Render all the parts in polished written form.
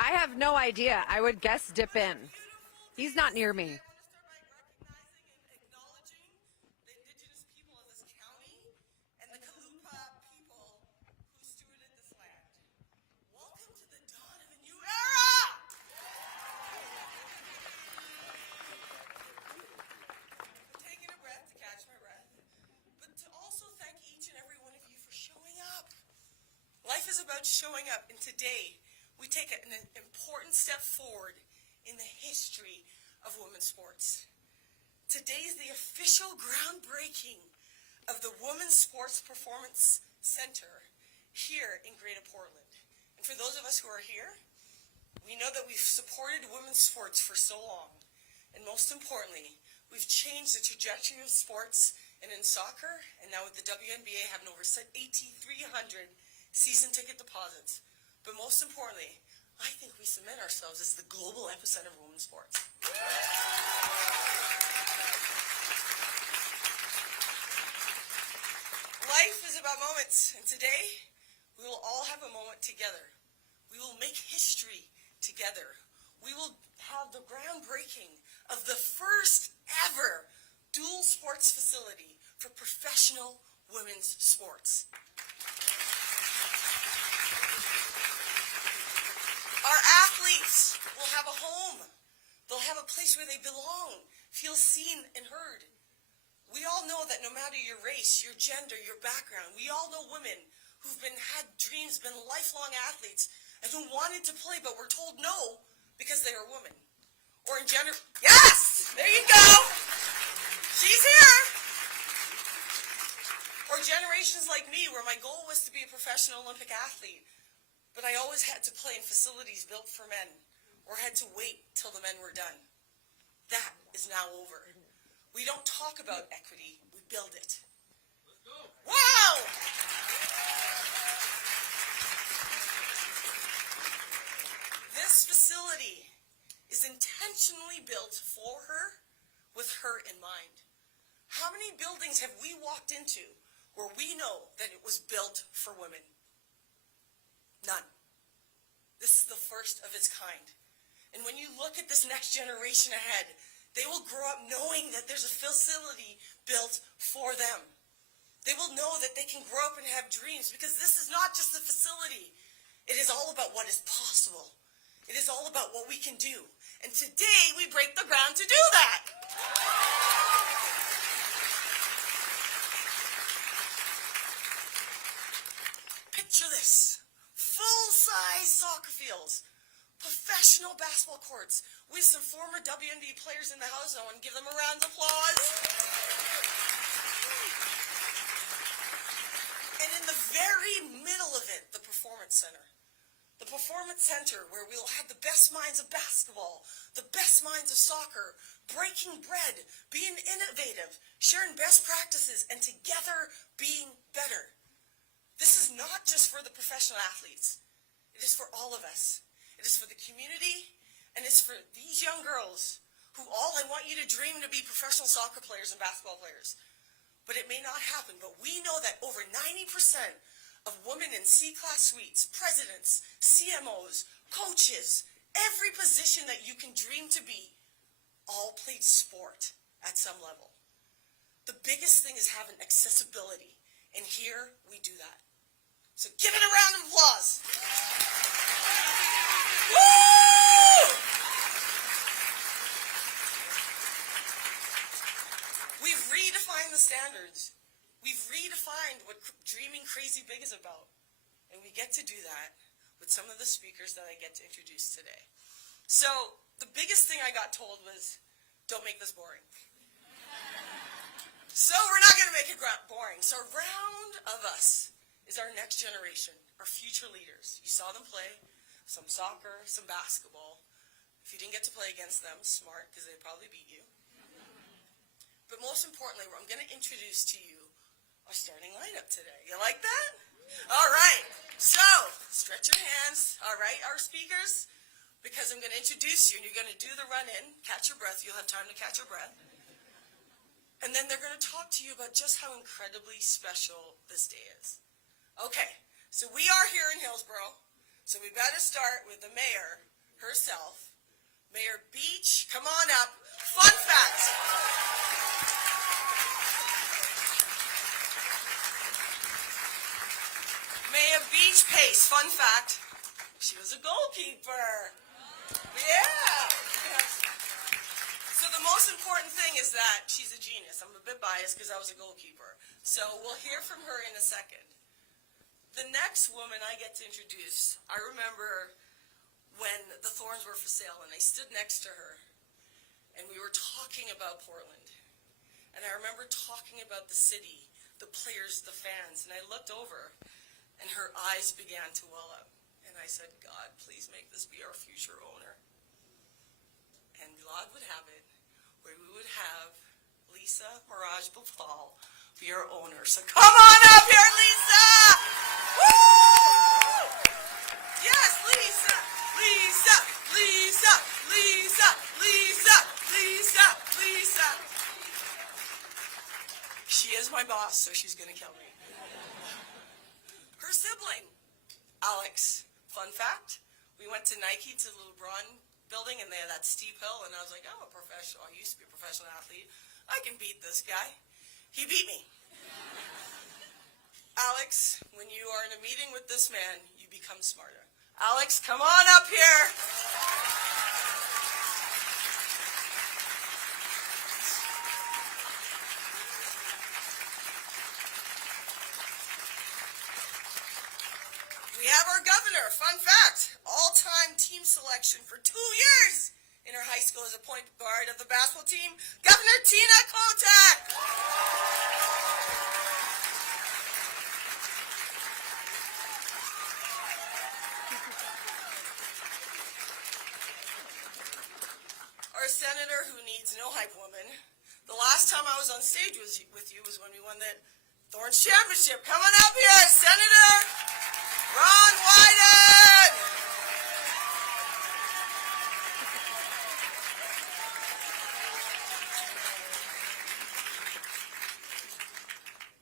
I have no idea. I would guess dip in. He's not near me. Life is about showing up, and today we take an important step forward in the history of women's sports. Today is the official groundbreaking of the Women's Sports Performance Center here in Greater Portland. And for those of us who are here, we know that we've supported women's sports for so long. And most importantly, we've changed the trajectory of sports and in soccer, and now with the WNBA having over 8,300 season ticket deposits. But most importantly, I think we cement ourselves as the global epicenter of women's sports. Life is about moments, and today we will all have a moment together. We will make history together. We will have the groundbreaking of the first ever dual sports facility for professional women's sports. Our athletes will have a home. They'll have a place where they belong, feel seen and heard. We all know that no matter your race, your gender, your background, we all know women who've had dreams, been lifelong athletes, and who wanted to play but were told no because they are women. Or in gender, yes, there you go. She's here. Or generations like me where my goal was to be a professional Olympic athlete, but I always had to play in facilities built for men, or had to wait till the men were done. That is now over. We don't talk about equity, we build it. Let's go. Wow! This facility is intentionally built for her, with her in mind. How many buildings have we walked into where we know that it was built for women? None. This is the first of its kind. And when you look at this next generation ahead, they will grow up knowing that there's a facility built for them. They will know that they can grow up and have dreams, because this is not just a facility. It is all about what is possible. It is all about what we can do. And today we break the ground to do that. Picture this. Full-size soccer fields, professional basketball courts, with some former WNBA players in the house. I want to give them a round of applause. And in the very middle of it, the Performance Center. The Performance Center, where we'll have the best minds of basketball, the best minds of soccer, breaking bread, being innovative, sharing best practices, and together being better. This is not just for the professional athletes. It is for all of us. It is for the community, and it's for these young girls who all I want you to dream to be professional soccer players and basketball players. But it may not happen, but we know that over 90% of women in C-class suites, presidents, CMOs, coaches, every position that you can dream to be, all played sport at some level. The biggest thing is having accessibility, and here we do that. So give it a round of applause. Woo! We've redefined the standards. We've redefined what dreaming crazy big is about. And we get to do that with some of the speakers that I get to introduce today. So the biggest thing I got told was, don't make this boring. So we're not going to make it boring. So a round of us is our next generation, our future leaders. You saw them play some soccer, some basketball. If you didn't get to play against them, smart, because they'd probably beat you. But most importantly, I'm going to introduce to you our starting lineup today. You like that? All right. So stretch your hands. All right, our speakers, because I'm going to introduce you, and you're going to do the run-in, catch your breath. You'll have time to catch your breath. And then they're going to talk to you about just how incredibly special this day is. Okay, so we are here in Hillsborough. So we better start with the mayor herself, Mayor Beach. Come on up. Fun fact. Mayor Beach Pace, fun fact, she was a goalkeeper. Yeah. So the most important thing is that she's a genius. I'm a bit biased because I was a goalkeeper. So we'll hear from her in a second. The next woman I get to introduce, I remember when the Thorns were for sale and I stood next to her and we were talking about Portland. And I remember talking about the city, the players, the fans, and I looked over and her eyes began to well up. And I said, God, please make this be our future owner. And God would have it where we would have Lisa Mirage Bafal be our owner. So come on up here, Lisa! Woo! Yes, Lisa! Lisa! Lisa! Lisa! Lisa! Lisa! Lisa! She is my boss, so she's gonna kill me. Her sibling, Alex. Fun fact, we went to Nike to the LeBron building and they had that steep hill and I was like, I'm a professional. I used to be a professional athlete. I can beat this guy. He beat me. Alex, when you are in a meeting with this man, you become smarter. Alex, come on up here. We have our governor. Fun fact, all-time team selection for 2 years in her high school as a point guard of the basketball team, Governor Tina Kotek. Our senator who needs no hype woman. The last time I was on stage with you was when we won the Thorns Championship. Come on up here, Senator Ron Wyden.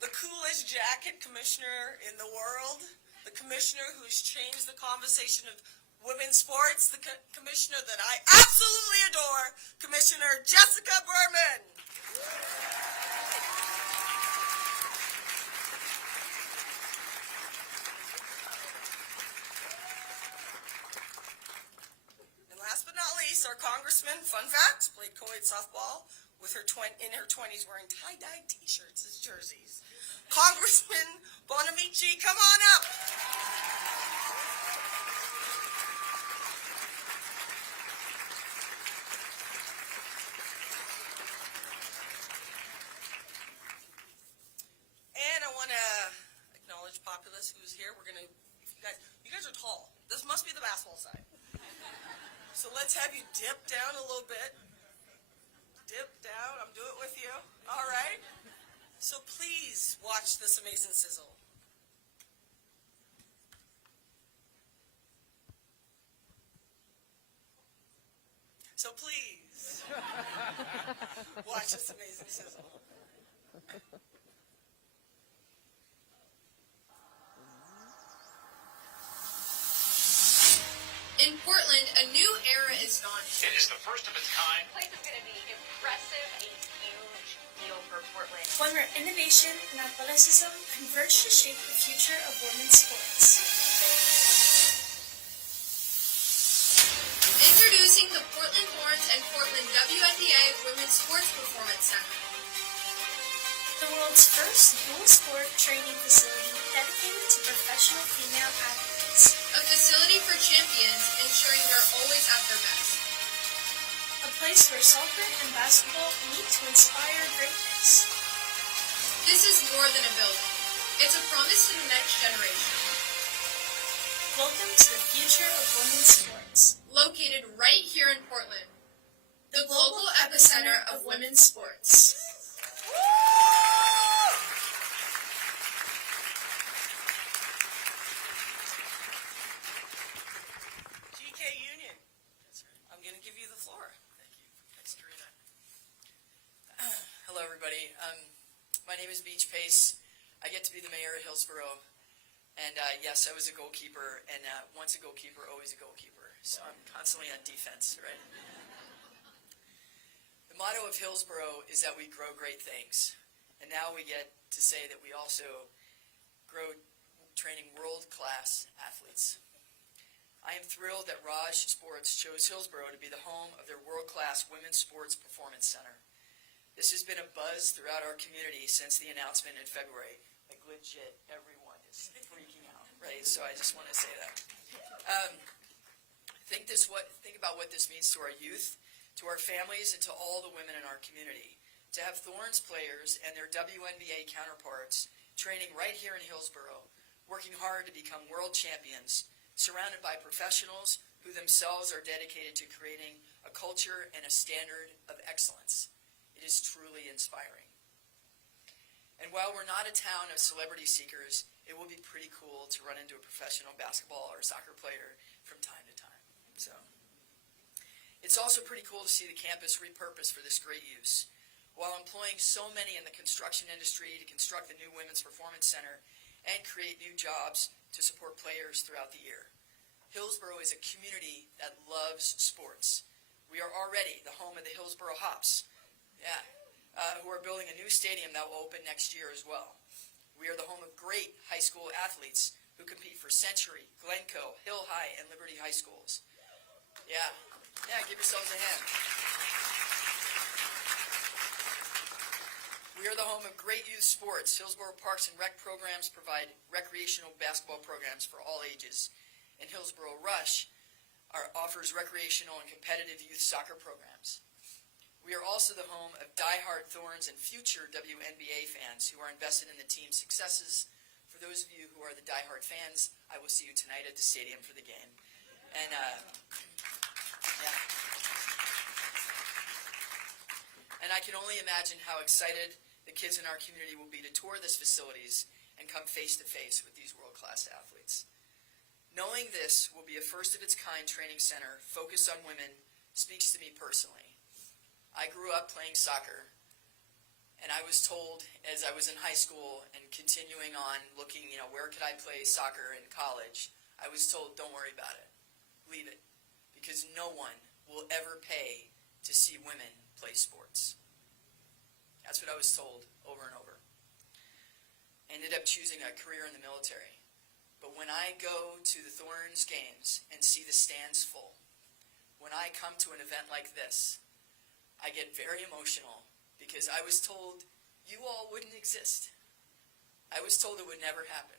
The coolest jacket commissioner in the world, the commissioner who's changed the conversation of women's sports, the commissioner that I absolutely adore, Commissioner Jessica Berman. And last but not least, our congressman, fun fact, played co-ed softball with her in her 20s wearing tie-dye t-shirts as jerseys. Congressman Bonamici, come on up. And I want to acknowledge Populous, who's here. We're gonna, you guys are tall. This must be the basketball side. So let's have you dip down a little bit. Dip down. I'm doing it with you. All right. So please watch this amazing sizzle. So please watch this amazing sizzle. In Portland, a new era is dawning. It is the first of its kind. This place is going to be impressive, a huge deal for Portland. One where innovation and athleticism converge to shape the future of women's sports. Introducing the Portland Thorns and Portland WNBA Women's Sports Performance Center. The world's first dual-sport training facility dedicated to professional female athletes. A facility for champions, ensuring they're always at their best. A place where soccer and basketball meet to inspire greatness. This is more than a building. It's a promise to the next generation. Welcome to the future of women's sports. Located right here in Portland, the global epicenter of women's sports. GK Union. I'm going to give you the floor. Thank you. Thanks, Karina. Hello, everybody. My name is Beach Pace. I get to be the mayor of Hillsborough. And yes, I was a goalkeeper, and once a goalkeeper, always a goalkeeper. So I'm constantly on defense, right? The motto of Hillsborough is that we grow great things. And now we get to say that we also grow training world-class athletes. I am thrilled that Raj Sports chose Hillsborough to be the home of their world-class Women's Sports Performance Center. This has been a buzz throughout our community since the announcement in February. Like legit, everyone is freaking out, right? So I just want to say that. Think about what this means to our youth, to our families, and to all the women in our community. To have Thorns players and their WNBA counterparts training right here in Hillsborough, working hard to become world champions, surrounded by professionals who themselves are dedicated to creating a culture and a standard of excellence. It is truly inspiring. And while we're not a town of celebrity seekers, it will be pretty cool to run into a professional basketball or soccer player from time to time. So, it's also pretty cool to see the campus repurposed for this great use. While employing so many in the construction industry to construct the new Women's Performance Center and create new jobs to support players throughout the year. Hillsborough is a community that loves sports. We are already the home of the Hillsborough Hops, who are building a new stadium that will open next year as well. We are the home of great high school athletes who compete for Century, Glencoe, Hill High, and Liberty High Schools. Yeah, give yourselves a hand. We are the home of great youth sports. Hillsborough Parks and Rec programs provide recreational basketball programs for all ages. And Hillsborough Rush offers recreational and competitive youth soccer programs. We are also the home of diehard Thorns and future WNBA fans who are invested in the team's successes. For those of you who are the diehard fans, I will see you tonight at the stadium for the game. And And I can only imagine how excited the kids in our community will be to tour these facilities and come face to face with these world-class athletes. Knowing this will be a first-of-its-kind training center focused on women speaks to me personally. I grew up playing soccer, and I was told as I was in high school and continuing on looking, where could I play soccer in college, I was told, don't worry about it. Leave it. Because no one will ever pay to see women play sports. That's what I was told over and over. I ended up choosing a career in the military. But when I go to the Thorns games and see the stands full, when I come to an event like this, I get very emotional because I was told you all wouldn't exist. I was told it would never happen.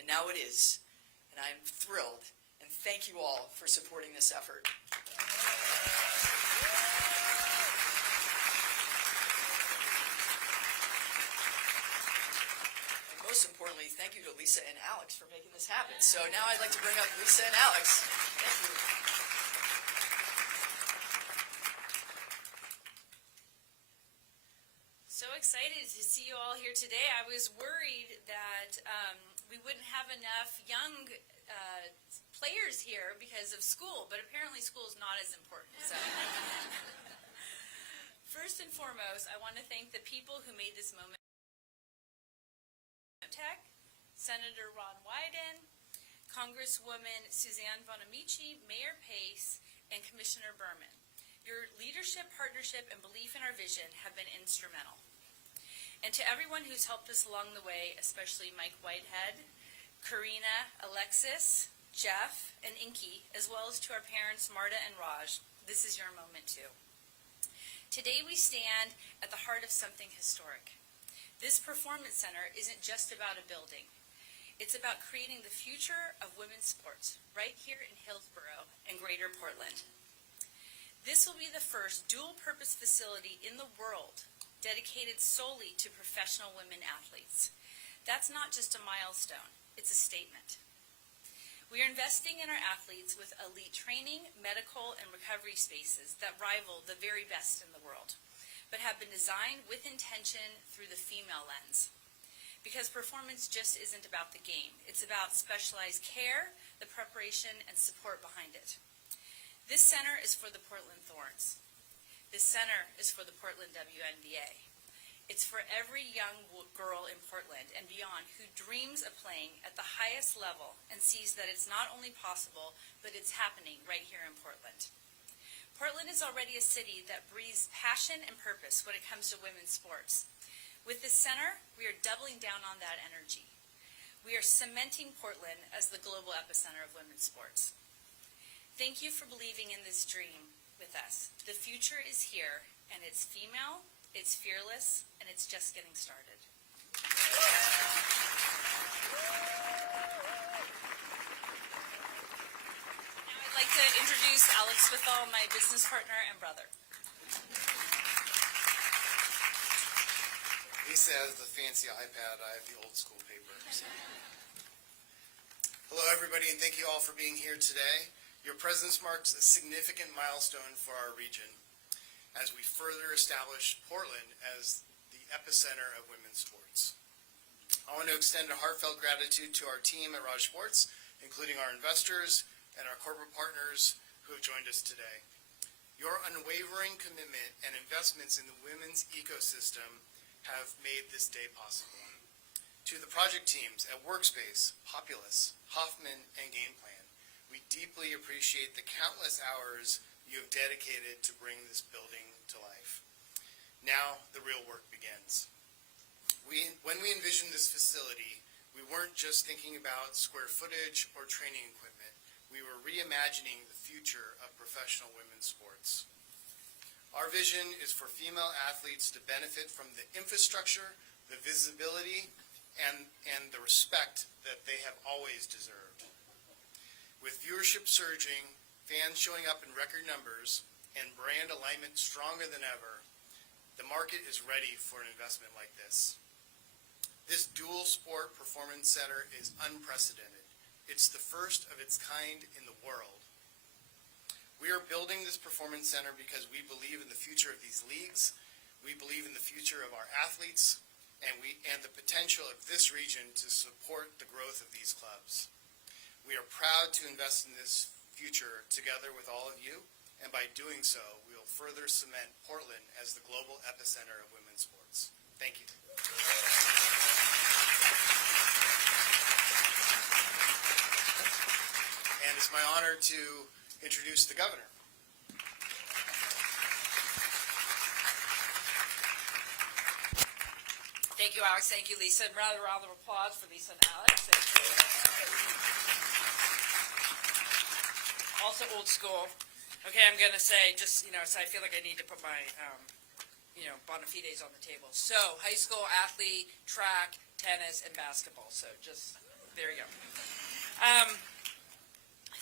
And now it is. And I'm thrilled. And thank you all for supporting this effort. Most importantly, thank you to Lisa and Alex for making this happen. So now I'd like to bring up Lisa and Alex. Thank you. So excited to see you all here today. I was worried that we wouldn't have enough young players here because of school, but apparently school is not as important. So, first and foremost, I want to thank the people who made this moment. Senator Ron Wyden, Congresswoman Suzanne Bonamici, Mayor Pace, and Commissioner Berman. Your leadership, partnership, and belief in our vision have been instrumental. And to everyone who's helped us along the way, especially Mike Whitehead, Karina, Alexis, Jeff, and Inky, as well as to our parents, Marta and Raj, this is your moment too. Today we stand at the heart of something historic. This performance center isn't just about a building. It's about creating the future of women's sports right here in Hillsborough and Greater Portland. This will be the first dual-purpose facility in the world dedicated solely to professional women athletes. That's not just a milestone, it's a statement. We are investing in our athletes with elite training, medical, and recovery spaces that rival the very best in the world, but have been designed with intention through the female lens. Because performance just isn't about the game. It's about specialized care, the preparation, and support behind it. This center is for the Portland Thorns. This center is for the Portland WNBA. It's for every young girl in Portland and beyond who dreams of playing at the highest level and sees that it's not only possible, but it's happening right here in Portland. Portland is already a city that breathes passion and purpose when it comes to women's sports. With this center, we are doubling down on that energy. We are cementing Portland as the global epicenter of women's sports. Thank you for believing in this dream with us. The future is here, and it's female, it's fearless, and it's just getting started. Now I'd like to introduce Alex Withall, my business partner and brother. Lisa has the fancy iPad. I have the old school paper. Hello, everybody, and thank you all for being here today. Your presence marks a significant milestone for our region as we further establish Portland as the epicenter of women's sports. I want to extend a heartfelt gratitude to our team at Raj Sports, including our investors and our corporate partners who have joined us today. Your unwavering commitment and investments in the women's ecosystem have made this day possible. To the project teams at Workspace, Populous, Hoffman, and Game Plan, we deeply appreciate the countless hours you have dedicated to bring this building to life. Now, the real work begins. When we envisioned this facility, we weren't just thinking about square footage or training equipment. We were reimagining the future of professional women's sports. Our vision is for female athletes to benefit from the infrastructure, the visibility, and the respect that they have always deserved. With viewership surging, fans showing up in record numbers, and brand alignment stronger than ever, the market is ready for an investment like this. This dual sport performance center is unprecedented. It's the first of its kind in the world. We are building this performance center because we believe in the future of these leagues, we believe in the future of our athletes, and the potential of this region to support the growth of these clubs. We are proud to invest in this future together with all of you, and by doing so, we will further cement Portland as the global epicenter of women's sports. Thank you. And it's my honor to introduce the governor. Thank you, Alex. Thank you, Lisa. And round of applause for Lisa and Alex. Thank you. Also old school. Okay, I'm going to say just, so I feel like I need to put my, bona fides on the table. So, high school athlete, track, tennis, and basketball. So just, there you go.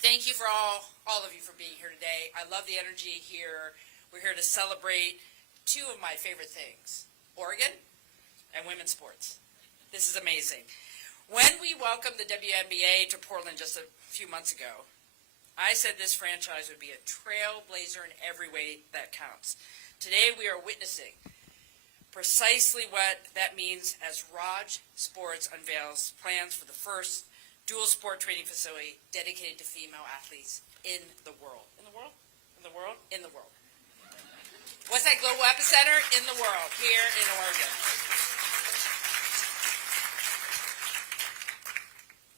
Thank you for all of you for being here today. I love the energy here. We're here to celebrate two of my favorite things, Oregon and women's sports. This is amazing. When we welcomed the WNBA to Portland just a few months ago, I said this franchise would be a trailblazer in every way that counts. Today we are witnessing precisely what that means as Raj Sports unveils plans for the first dual sport training facility dedicated to female athletes in the world. In the world? In the world? In the world. What's that global epicenter? In the world, here in Oregon.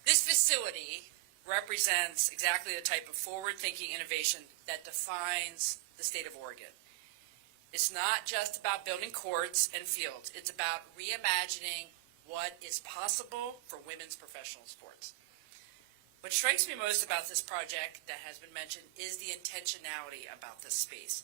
This facility represents exactly the type of forward-thinking innovation that defines the state of Oregon. It's not just about building courts and fields. It's about reimagining what is possible for women's professional sports. What strikes me most about this project that has been mentioned is the intentionality about this space.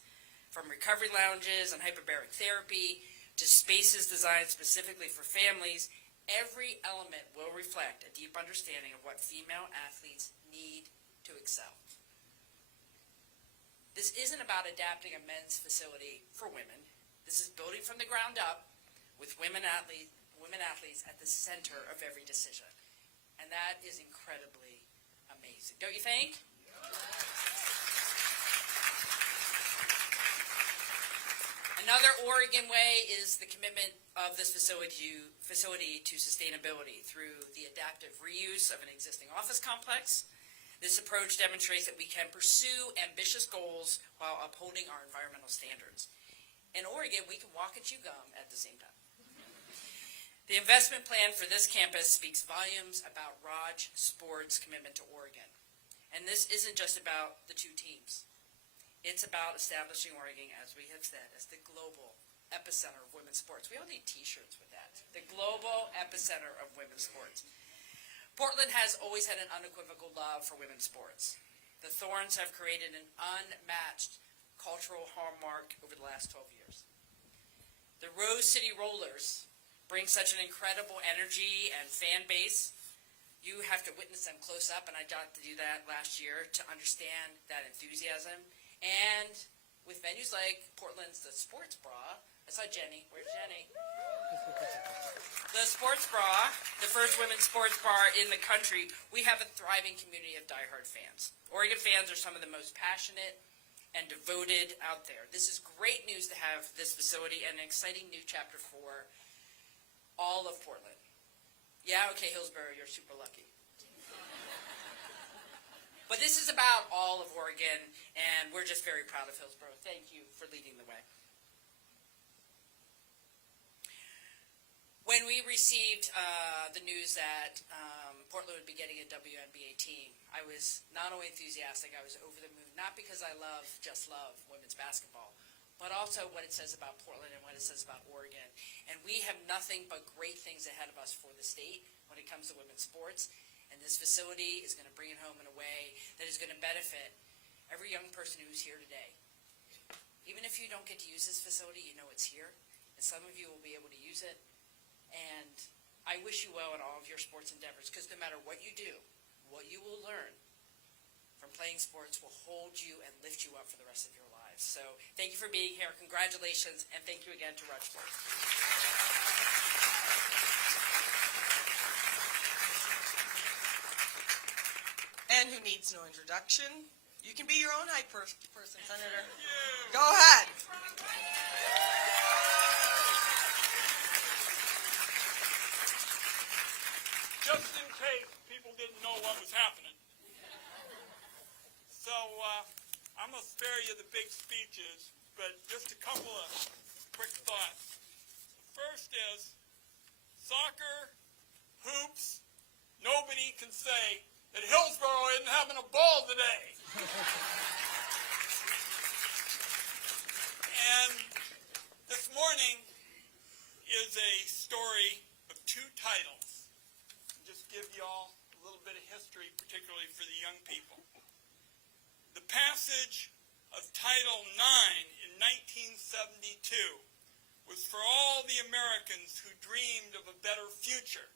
From recovery lounges and hyperbaric therapy to spaces designed specifically for families, every element will reflect a deep understanding of what female athletes need to excel. This isn't about adapting a men's facility for women. This is building from the ground up with women athletes at the center of every decision. And that is incredibly amazing. Don't you think? Another Oregon way is the commitment of this facility to sustainability through the adaptive reuse of an existing office complex. This approach demonstrates that we can pursue ambitious goals while upholding our environmental standards. In Oregon, we can walk and chew gum at the same time. The investment plan for this campus speaks volumes about Raj Sports' commitment to Oregon. And this isn't just about the two teams. It's about establishing Oregon, as we have said, as the global epicenter of women's sports. We all need t-shirts with that. The global epicenter of women's sports. Portland has always had an unequivocal love for women's sports. The Thorns have created an unmatched cultural hallmark over the last 12 years. The Rose City Rollers bring such an incredible energy and fan base. You have to witness them close up, and I got to do that last year to understand that enthusiasm. And with venues like Portland's The Sports Bra, I saw Jenny. Where's Jenny? The Sports Bra, the first women's sports bar in the country, we have a thriving community of diehard fans. Oregon fans are some of the most passionate and devoted out there. This is great news to have this facility and an exciting new chapter for all of Portland. Yeah, okay, Hillsborough, you're super lucky. But this is about all of Oregon, and we're just very proud of Hillsborough. Thank you for leading the way. When we received the news that Portland would be getting a WNBA team, I was not only enthusiastic, I was over the moon, not because I just love women's basketball, but also what it says about Portland and what it says about Oregon. And we have nothing but great things ahead of us for the state when it comes to women's sports. And this facility is going to bring it home in a way that is going to benefit every young person who's here today. Even if you don't get to use this facility, you know it's here. And some of you will be able to use it. And I wish you well in all of your sports endeavors, because no matter what you do, what you will learn from playing sports will hold you and lift you up for the rest of your lives. So thank you for being here. Congratulations, and thank you again to Raj Sports. And who needs no introduction? You can be your own hype person, Senator. Go ahead. Just in case people didn't know what was happening. So I'm going to spare you the big speeches, but just a couple of quick thoughts. The first is soccer, hoops, nobody can say that Hillsborough isn't having a ball today. And this morning is a story of two titles. I'll just give you all a little bit of history, particularly for the young people. The passage of Title IX in 1972 was for all the Americans who dreamed of a better future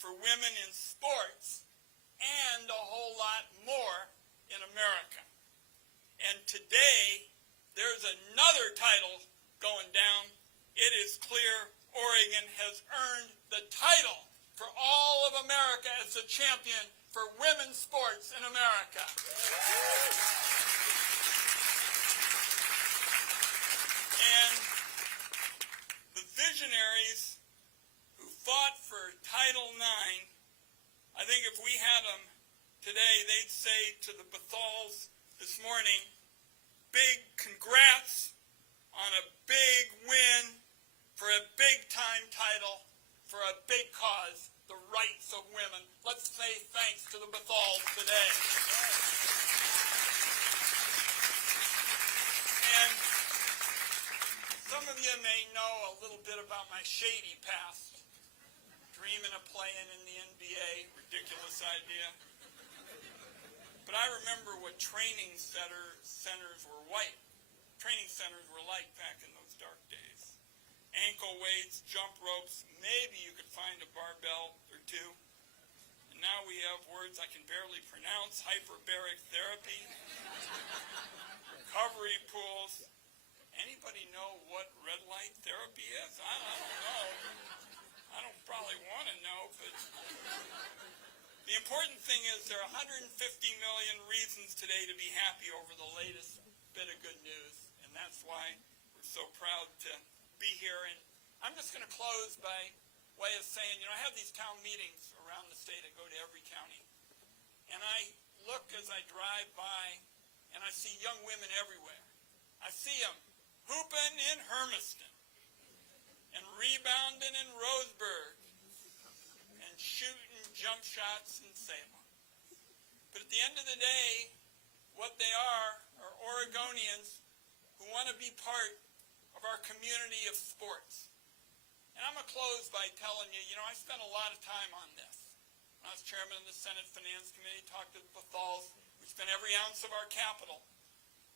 for women in sports and a whole lot more in America. And today, there's another title going down. It is clear Oregon has earned the title for all of America as the champion for women's sports in America. And the visionaries who fought for Title IX, I think if we had them today, they'd say to the Bethals this morning, big congrats on a big win for a big-time title for a big cause, the rights of women. Let's say thanks to the Bethals today. And some of you may know a little bit about my shady past. Dreaming of playing in the NBA, ridiculous idea. But I remember what training centers were like back in those dark days. Ankle weights, jump ropes, maybe you could find a barbell or two. And now we have words I can barely pronounce, hyperbaric therapy, recovery pools. Anybody know what red light therapy is? I don't know. I don't probably want to know, but the important thing is there are 150 million reasons today to be happy over the latest bit of good news, and that's why we're so proud to be here. And I'm just going to close by way of saying, I have these town meetings around the state. I go to every county, and I look as I drive by, and I see young women everywhere. I see them hooping in Hermiston, and rebounding in Roseburg, shooting jump shots and sailing. But at the end of the day, what they are Oregonians who want to be part of our community of sports. And I'm going to close by telling you, I spent a lot of time on this. When I was chairman of the Senate Finance Committee, talked to the Thals. We spent every ounce of our capital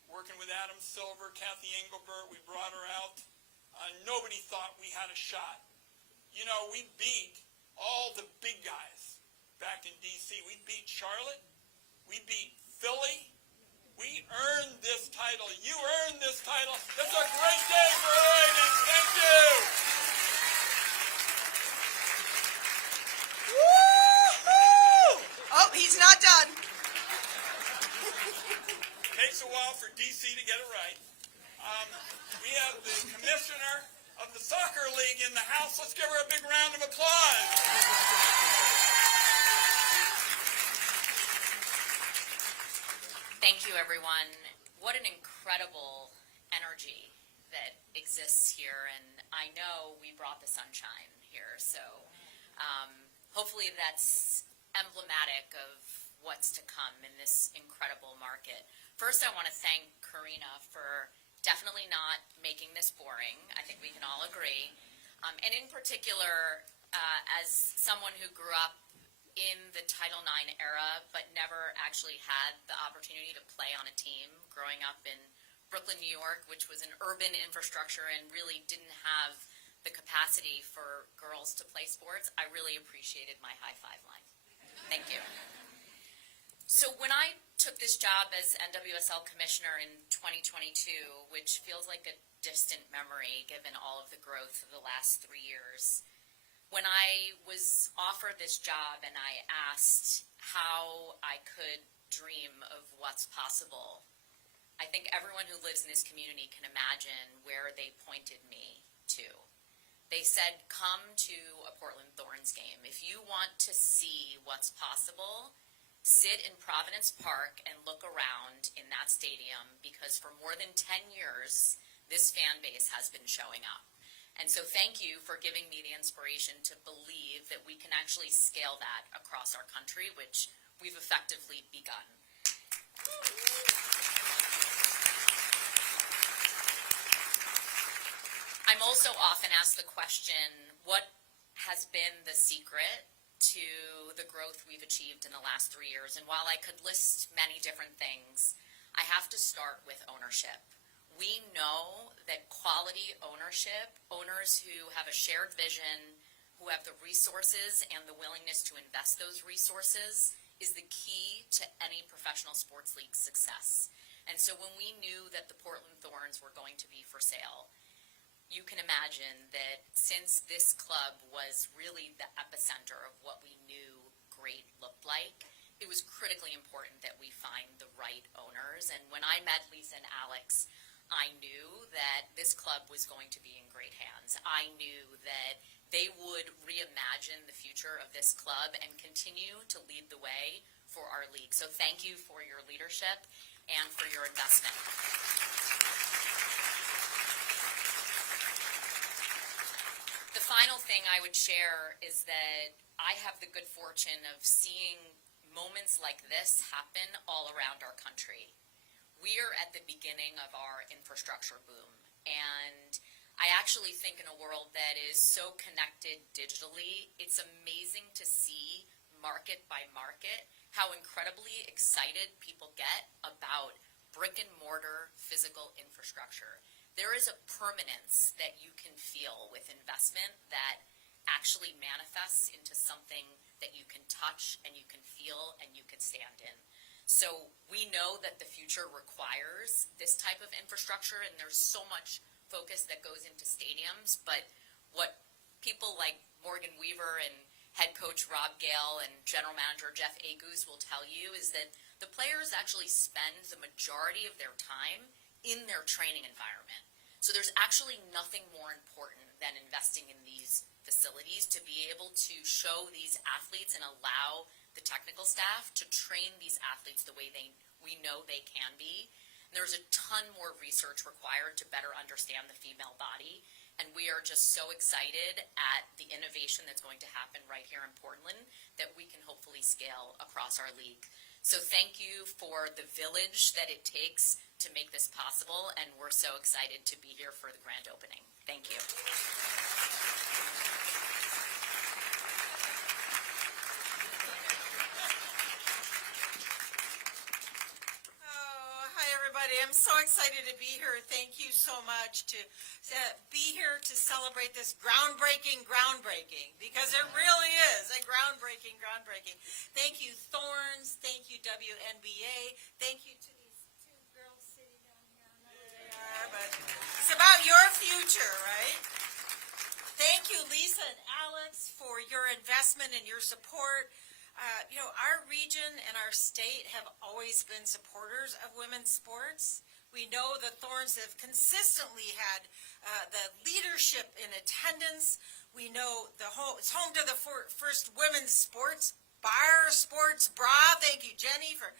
working with Adam Silver, Kathy Engelbert. We brought her out. Nobody thought we had a shot. We beat all the big guys back in D.C. We beat Charlotte. We beat Philly. We earned this title. You earned this title. It's a great day for Oregonians. Thank you. Woo-hoo! Oh, he's not done. Takes a while for D.C. to get it right. We have the commissioner of the soccer league in the house. Let's give her a big round of applause. Thank you, everyone. What an incredible energy that exists here, and I know we brought the sunshine here, so hopefully that's emblematic of what's to come in this incredible market. First, I want to thank Karina for definitely not making this boring. I think we can all agree. And in particular, as someone who grew up in the Title IX era, but never actually had the opportunity to play on a team, growing up in Brooklyn, New York, which was an urban infrastructure and really didn't have the capacity for girls to play sports, I really appreciated my high five line. Thank you. So when I took this job as NWSL commissioner in 2022, which feels like a distant memory given all of the growth of the last 3 years, when I was offered this job and I asked how I could dream of what's possible, I think everyone who lives in this community can imagine where they pointed me to. They said, come to a Portland Thorns game. If you want to see what's possible, sit in Providence Park and look around in that stadium, because for more than 10 years, this fan base has been showing up. And so thank you for giving me the inspiration to believe that we can actually scale that across our country, which we've effectively begun. I'm also often asked the question, what has been the secret to the growth we've achieved in the last 3 years? And while I could list many different things, I have to start with ownership. We know that quality ownership, owners who have a shared vision, who have the resources and the willingness to invest those resources, is the key to any professional sports league success. And so when we knew that the Portland Thorns were going to be for sale, you can imagine that since this club was really the epicenter of what we knew great looked like, it was critically important that we find the right owners. And when I met Lisa and Alex, I knew that this club was going to be in great hands. I knew that they would reimagine the future of this club and continue to lead the way for our league. So thank you for your leadership and for your investment. The final thing I would share is that I have the good fortune of seeing moments like this happen all around our country. We are at the beginning of our infrastructure boom, and I actually think in a world that is so connected digitally, it's amazing to see market by market how incredibly excited people get about brick and mortar physical infrastructure. There is a permanence that you can feel with investment that actually manifests into something that you can touch and you can feel and you can stand in. So we know that the future requires this type of infrastructure, and there's so much focus that goes into stadiums, but what people like Morgan Weaver and head coach Rob Gale and general manager Jeff Agus will tell you is that the players actually spend the majority of their time in their training environment. So there's actually nothing more important than investing in these facilities to be able to show these athletes and allow the technical staff to train these athletes the way we know they can be. And there's a ton more research required to better understand the female body, And we are just so excited at the innovation that's going to happen right here in Portland that we can hopefully scale across our league. So thank you for the village that it takes to make this possible, and we're so excited to be here for the grand opening. Thank you. Hi, everybody. I'm so excited to be here. Thank you so much to be here to celebrate this groundbreaking, because it really is a groundbreaking. Thank you, Thorns. Thank you, WNBA. Thank you to these two girls sitting down here. I know where they are, but it's about your future, right? Thank you, Lisa and Alex, for your investment and your support. Our region and our state have always been supporters of women's sports. We know the Thorns have consistently had the leadership in attendance. We know it's home to the first women's sports bar, sports bra. Thank you, Jenny, for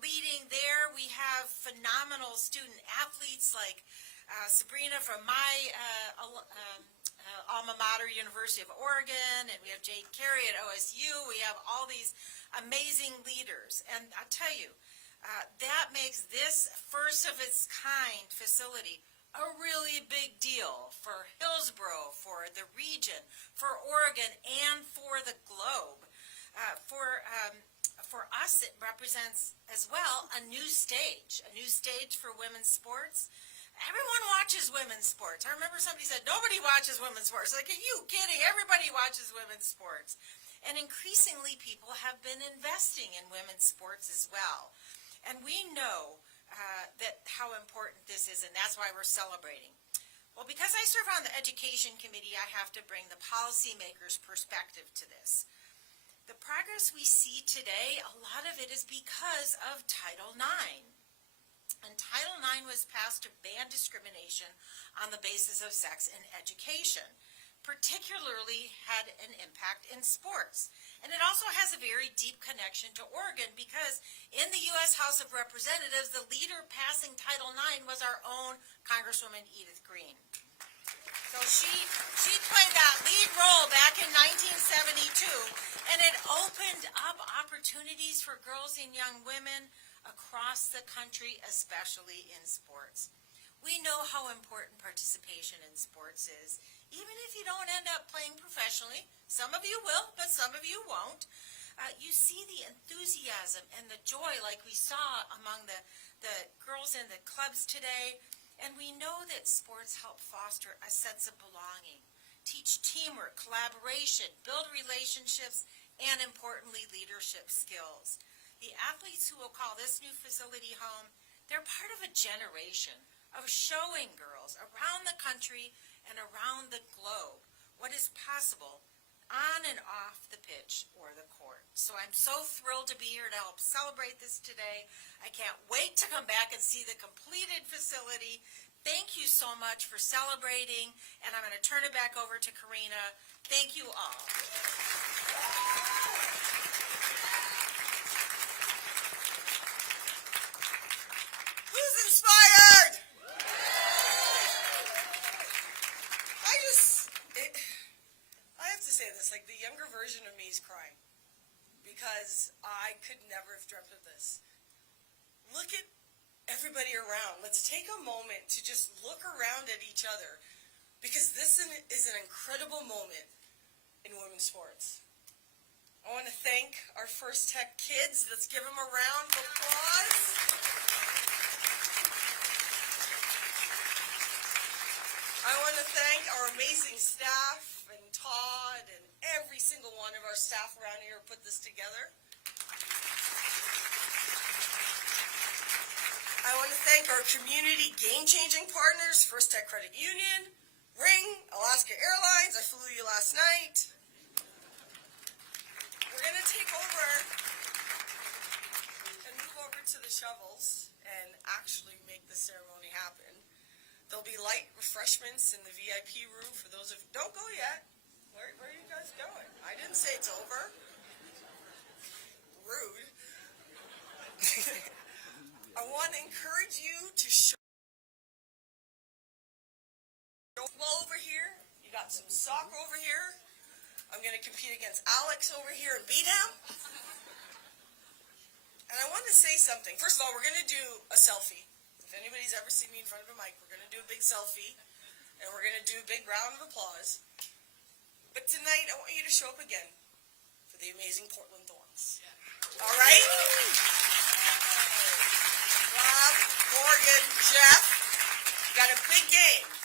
leading there. We have phenomenal student athletes like Sabrina from my alma mater, University of Oregon, and we have Jade Carey at OSU. We have all these amazing leaders. And I'll tell you, that makes this first of its kind facility a really big deal for Hillsborough, for the region, for Oregon, and for the globe. For us, it represents as well a new stage for women's sports. Everyone watches women's sports. I remember somebody said, nobody watches women's sports. Like, are you kidding? Everybody watches women's sports. And increasingly, people have been investing in women's sports as well. And we know that how important this is, and that's why we're celebrating. Well, because I serve on the Education Committee, I have to bring the policymakers' perspective to this. The progress we see today, a lot of it is because of Title IX. And Title IX was passed to ban discrimination on the basis of sex in education, particularly had an impact in sports. And it also has a very deep connection to Oregon because in the U.S. House of Representatives, the leader passing Title IX was our own Congresswoman Edith Green. So she played that lead role back in 1972, and it opened up opportunities for girls and young women across the country, especially in sports. We know how important participation in sports is, even if you don't end up playing professionally. Some of you will, but some of you won't. You see the enthusiasm and the joy like we saw among the girls in the clubs today, and we know that sports help foster a sense of belonging, teach teamwork, collaboration, build relationships, and importantly, leadership skills. The athletes who will call this new facility home, they're part of a generation of showing girls around the country and around the globe what is possible on and off the pitch or the court. So I'm so thrilled to be here to help celebrate this today. I can't wait to come back and see the completed facility. Thank you so much for celebrating, and I'm going to turn it back over to Karina. Thank you all. Who's inspired? I have to say this, like the younger version of me is crying because I could never have dreamt of this. Look at everybody around. Let's take a moment to just look around at each other because this is an incredible moment in women's sports. I want to thank our First Tech kids. Let's give them a round of applause. I want to thank our amazing staff and Todd and every single one of our staff around here who put this together. I want to thank our community game-changing partners, First Tech Credit Union, Ring, Alaska Airlines. I flew you last night. We're going to take over and move over to the shovels and actually make the ceremony happen. There'll be light refreshments in the VIP room for those of you. Don't go yet. Where are you guys going? I didn't say it's over. Rude. I want to encourage you to show basketball over here. You got some soccer over here. I'm going to compete against Alex over here and beat him. And I want to say something. First of all, we're going to do a selfie. If anybody's ever seen me in front of a mic, we're going to do a big selfie. And we're going to do a big round of applause. But tonight, I want you to show up again for the amazing Portland Thorns. All right? Rob, Morgan, Jeff, got a big game.